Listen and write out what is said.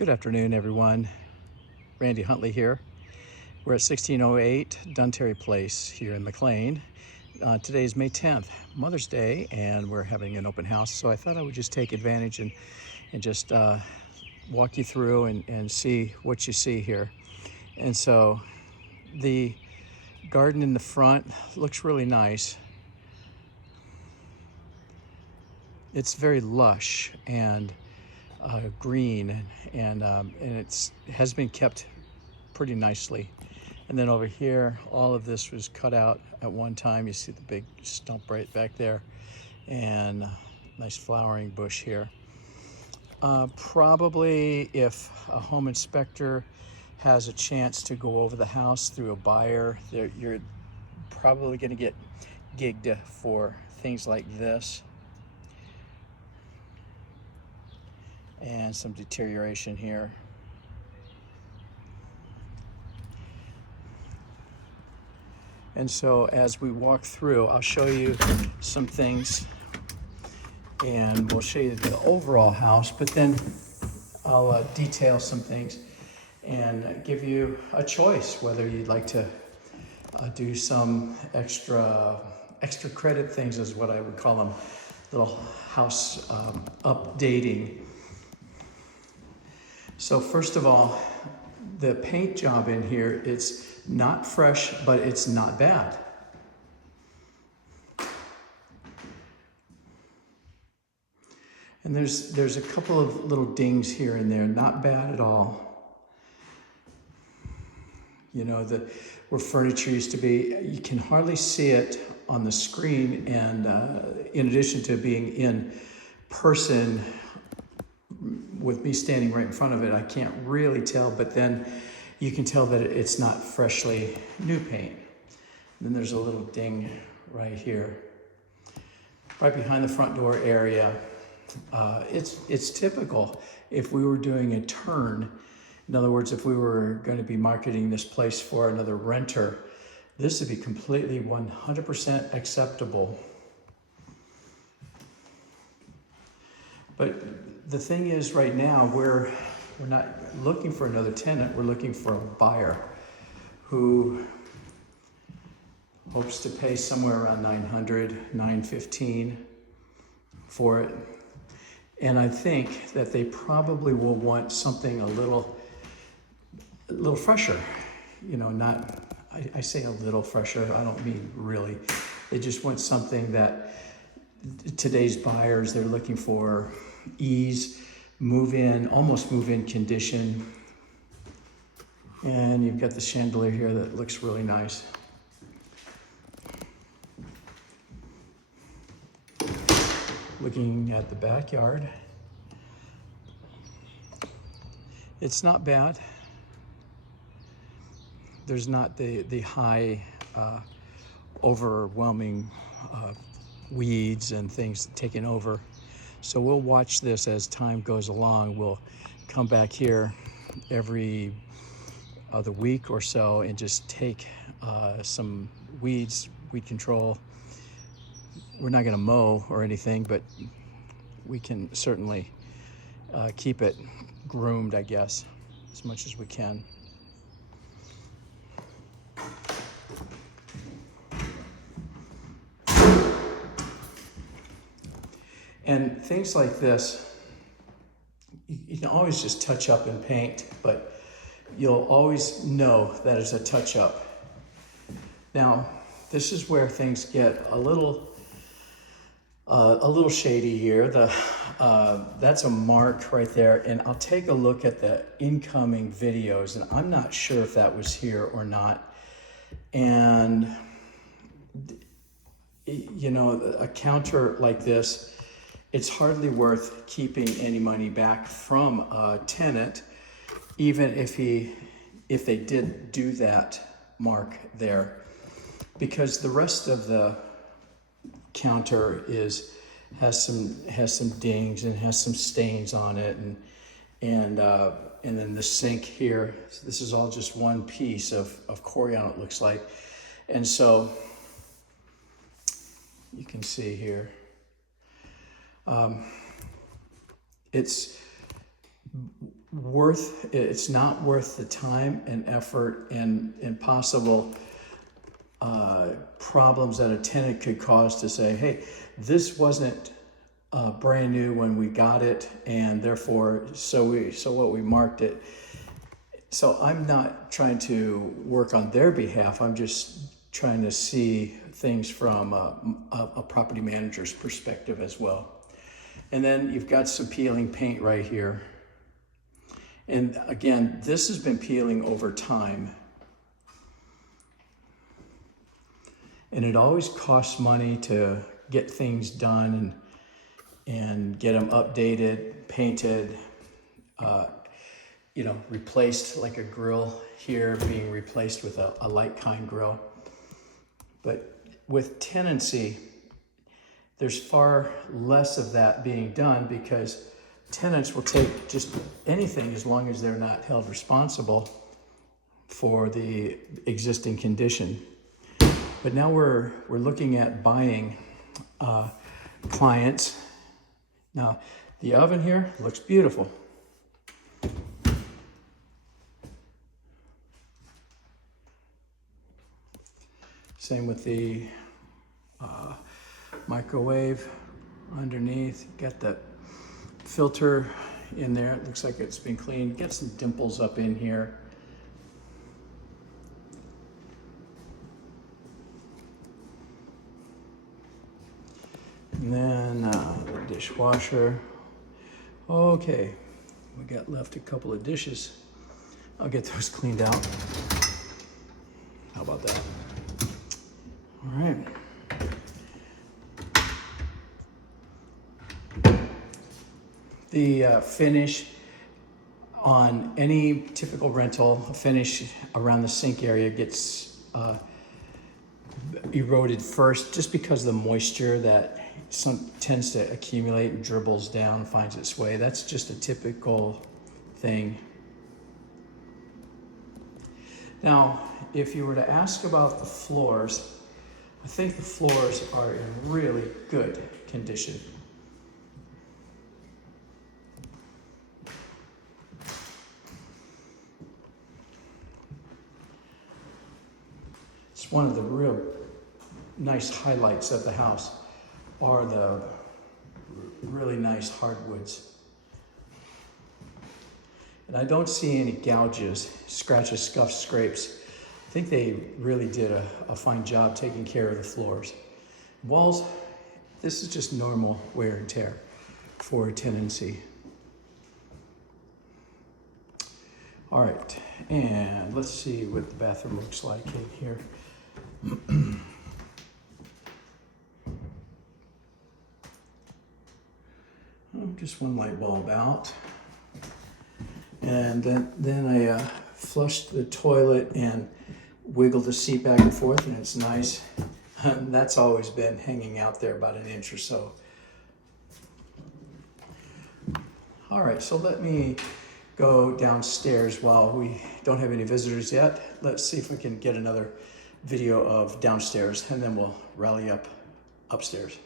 Good afternoon, everyone. Randy Huntley here. We're at 1608 Dunterry Place here in McLean. Today is May 10th, Mother's Day, and we're having an open house. So I thought I would just take advantage and just walk you through and see what you see here. And so the garden in the front looks really nice. It's very lush and green, and it has been kept pretty nicely. And then over here, all of this was cut out at one time. You see the big stump right back there, and nice flowering bush here. Probably if a home inspector has a chance to go over the house through a buyer, you're probably going to get gigged for things like this. And some deterioration here. And so as we walk through, I'll show you some things, and we'll show you the overall house, but then I'll detail some things and give you a choice whether you'd like to do some extra credit things, is what I would call them, little house updating. So first of all, the paint job in here, it's not fresh, but it's not bad. And there's a couple of little dings here and there, not bad at all. You know, where furniture used to be, you can hardly see it on the screen, and in addition to being in person, with me standing right in front of it, I can't really tell, but then you can tell that it's not freshly new paint. And then there's a little ding right here, right behind the front door area. It's typical if we were doing a turn. In other words, if we were going to be marketing this place for another renter, this would be completely 100% acceptable. But the thing is, right now, we're not looking for another tenant. We're looking for a buyer who hopes to pay somewhere around $900, $915 for it. And I think that they probably will want something a little fresher. You know, not, I say a little fresher, I don't mean really. They just want something that today's buyers, they're looking for ease, almost move-in condition. And you've got the chandelier here that looks really nice. Looking at the backyard, it's not bad. There's not the high, overwhelming weeds and things taking over. So we'll watch this as time goes along. We'll come back here every other week or so and just take some weed control. We're not going to mow or anything, but we can certainly keep it groomed, I guess, as much as we can. And things like this, you can always just touch up and paint, but you'll always know that it's a touch up. Now, this is where things get a little shady here. That's a mark right there, and I'll take a look at the incoming videos, and I'm not sure if that was here or not. And you know, a counter like this, it's hardly worth keeping any money back from a tenant, even if they did do that mark there, because the rest of the counter has some dings and has some stains on it, and then the sink here. So this is all just one piece of Corian, it looks like, and so you can see here. It's it's not worth the time and effort and possible problems that a tenant could cause to say, hey, this wasn't brand new when we got it, and therefore, so what we marked it. So I'm not trying to work on their behalf. I'm just trying to see things from a property manager's perspective as well. And then you've got some peeling paint right here. And again, this has been peeling over time. And it always costs money to get things done and get them updated, painted, replaced, like a grill here being replaced with a like-kind grill. But with tenancy, there's far less of that being done because tenants will take just anything as long as they're not held responsible for the existing condition. But now we're looking at buying clients. Now, the oven here looks beautiful. Same with the microwave underneath. Got the filter in there. It looks like it's been cleaned. Get some dimples up in here. And then the dishwasher. Okay, we got left a couple of dishes. I'll get those cleaned out. How about that? All right. The finish on any typical rental, finish around the sink area gets eroded first just because of the moisture that tends to accumulate and dribbles down, finds its way. That's just a typical thing. Now, if you were to ask about the floors, I think the floors are in really good condition. It's one of the real nice highlights of the house are the really nice hardwoods. And I don't see any gouges, scratches, scuffs, scrapes. I think they really did a fine job taking care of the floors. Walls, this is just normal wear and tear for a tenancy. All right, and let's see what the bathroom looks like in here. Just one light bulb out. And then I flushed the toilet and wiggled the seat back and forth, and it's nice. That's always been hanging out there about an inch or so. All right, so let me go downstairs while we don't have any visitors yet. Let's see if we can get another video of downstairs, and then we'll rally up upstairs.